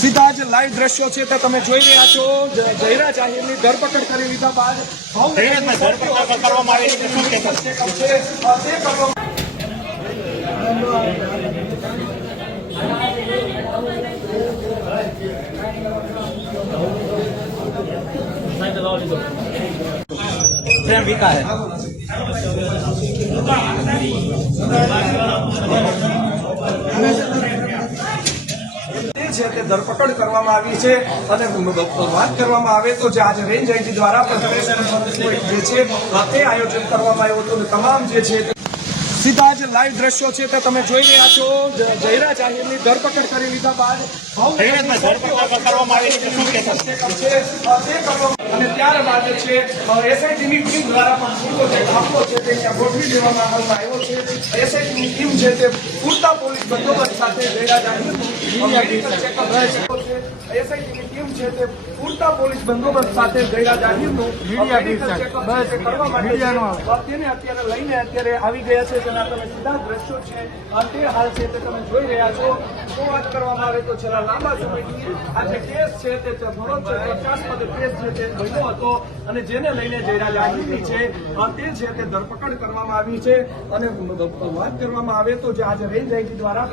સીધા જ લાઈવ દ્રશ્યો છે તે તમે જોઈ રહ્યા છો જયરા જાહેરની ધરપકડ કરી લીધા બાદ ધરપકડ કરવામાં આવી છે શું કહેશો? प्रेम विका है છે તે ધરપકડ કરવામાં આવી છે અને વાત કરવામાં આવે તો જે આજે રેન્જ આઈજી દ્વારા જે છે તે આયોજન કરવામાં આવ્યું હતું અને તમામ જે છે સીધા જ લાઈવ દ્રશ્યો છે તે તમે જોઈ રહ્યા છો જયરા જાહેરની ધરપકડ કરી લીધા બાદ ધરપકડ કરવામાં આવી છે શું કહેશો? અને ત્યારબાદ છે એસઆઈટીની ટીમ દ્વારા પણ પૂરતો જે કાફલો છે તે ત્યાં ગોઠવી દેવામાં આવ્યો છે. એસઆઈટીની ટીમ છે તે પૂરતા પોલીસ બંદોબસ્ત સાથે જયરા જાહેરનું મેડિકલ ચેકઅપ એસઆઈટીની ટીમ છે તે પૂરતા પોલીસ બંદોબસ્ત સાથે જયરા જાહેરનું મેડિકલ ચેકઅપ કરવા માટે તેને અત્યારે લઈને અત્યારે આવી ગયા છે. તેના તમે સીધા દ્રશ્યો છે તે હાલ છે તે તમે જોઈ રહ્યા છો. શું વાત કરવામાં આવે તો છેલ્લા લાંબા સમયથી આ જે કેસ છે તે ઘણો ચર્ચાસ્પદ કેસ છે તે બન્યો હતો અને જેને લઈને જયરા જાહેરની છે તે ધરપકડ કરવામાં આવી છે અને વાત કરવામાં આવે તો જે આજે રેન્જ આઈજી દ્વારા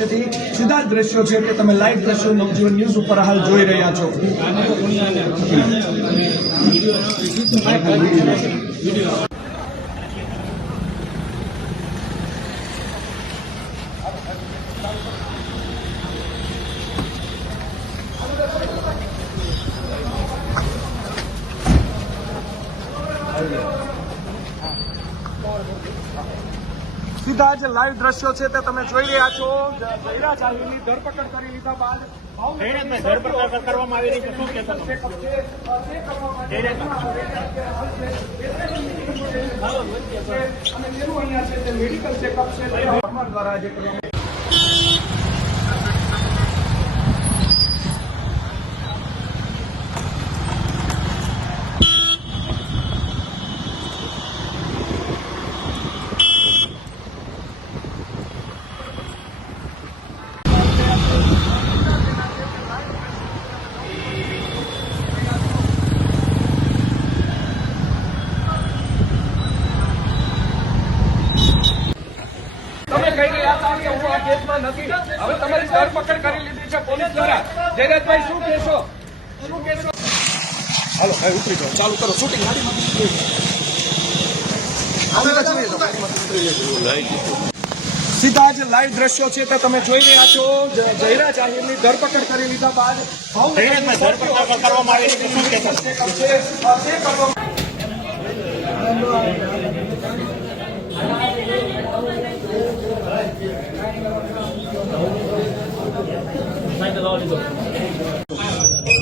તેથી સીધા જ દ્રશ્યો છે કે તમે લાઈવ દ્રશ્યો નવજીવન ન્યૂઝ ઉપર હાલ જોઈ રહ્યા છો. સીધા જ લાઈવ દ્રશ્યો છે તે તમે જોઈ રહ્યા છો જયરા જાહેરની ધરપકડ કરી લીધા બાદ ધરપકડ કરવામાં આવી છે શું કહેશો? અને જેનું અહીંયા છે તે મેડિકલ ચેકઅપ છે દ્વારા જે કરવામાં નથી. હવે તમારી ધરપકડ કરી લીધી છે પોલીસ દ્વારા. જયરાજભાઈ શું કહેશો? હાલો ભાઈ ઉતરી જાઓ, ચાલુ કરો શૂટિંગ. સીધા જ લાઈવ દ્રશ્યો છે તે તમે જોઈ રહ્યા છો જયરા જાહેરની ધરપકડ કરી લીધા બાદ ધરપકડ કરવામાં આવી છે શું કહેશો?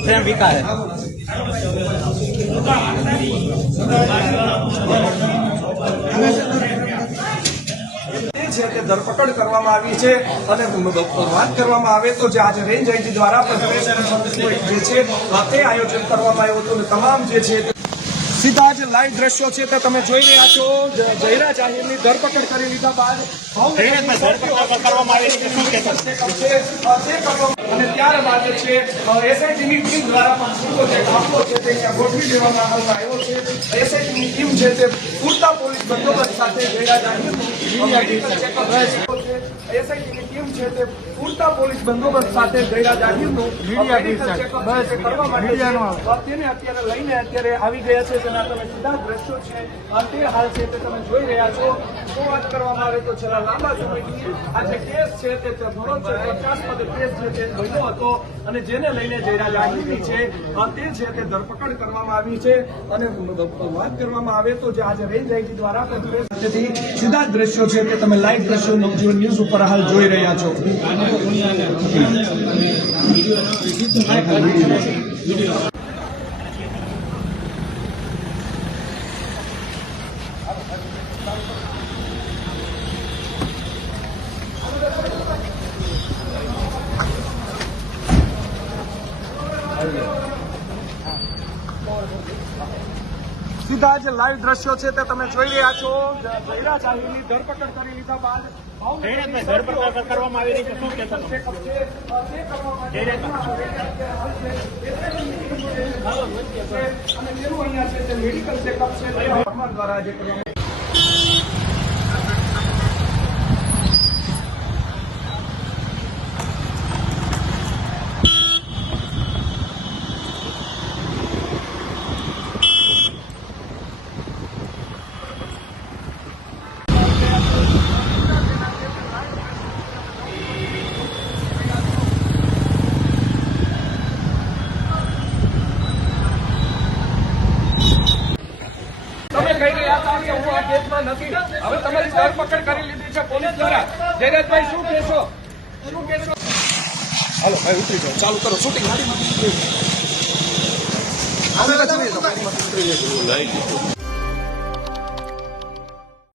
प्रेम विका है છે તે ધરપકડ કરવામાં આવી છે અને વાત કરવામાં આવે તો જે આજે રેન્જ આઈજી દ્વારા જે છે તે આયોજન કરવામાં આવ્યું હતું અને તમામ જે છે સીધા જ લાઈવ દ્રશ્યો છે તે તમે જોઈ રહ્યા છો જયરા જાહેરની ધરપકડ કરી લીધા બાદ ધરપકડ કરવામાં આવી છે શું કહેશો? અને ત્યારબાદ છે એસઆઈટીની ટીમ દ્વારા પણ પૂરતો જે કાફલો છે તે ત્યાં ગોઠવી દેવામાં આવ્યો છે. એસઆઈટીની ટીમ છે તે પૂરતા પોલીસ બંદોબસ્ત સાથે જયરા જાહેરનું મેડિકલ ચેકઅપ એસઆઈટીની ટીમ છે તે પૂરતા પોલીસ બંદોબસ્ત સાથે જયરા જાહેરનું મેડિકલ ચેકઅપ કરવા માટે તેને અત્યારે લઈને અત્યારે આવી ગયા છે. તેના તમે સીધા દ્રશ્યો છે તે હાલ છે તે તમે જોઈ રહ્યા છો. શું વાત કરવામાં આવે તો છેલ્લા લાંબા સમયથી આ જે કેસ છે તે ઘણો ચર્ચાસ્પદ કેસ છે તે બન્યો હતો અને જેને લઈને જયરા જાહેરની છે તે ધરપકડ કરવામાં આવી છે અને વાત કરવામાં આવે તો જે આજે રેન્જ આઈજી દ્વારા તેથી સીધા જ દ્રશ્યો છે કે તમે લાઈવ દ્રશ્યો નવજીવન ન્યૂઝ ઉપર હાલ જોઈ રહ્યા છો. સીધા જે લાઈવ દ્રશ્યો છે તે તમે જોઈ રહ્યા છો જયરાજ આહિરની ધરપકડ કરી લીધા બાદ જયરાજભાઈ ધરપકડ કરવામાં આવી રહી છે શું કહેશો તમે? અને તેનું અહીંયા છે તે મેડિકલ ચેકઅપ છે તે ભગવાન દ્વારા જે કરવામાં તમે કહી રહ્યા હતા કે હું આ કેસમાં નથી. હવે તમારી ધરપકડ કરી લીધી છે પોલીસ દ્વારા. જયરાજભાઈ શું કહેશો? શું કહેશો? હાલો ભાઈ ઉતરી જાઓ, ચાલુ કરો શૂટિંગ.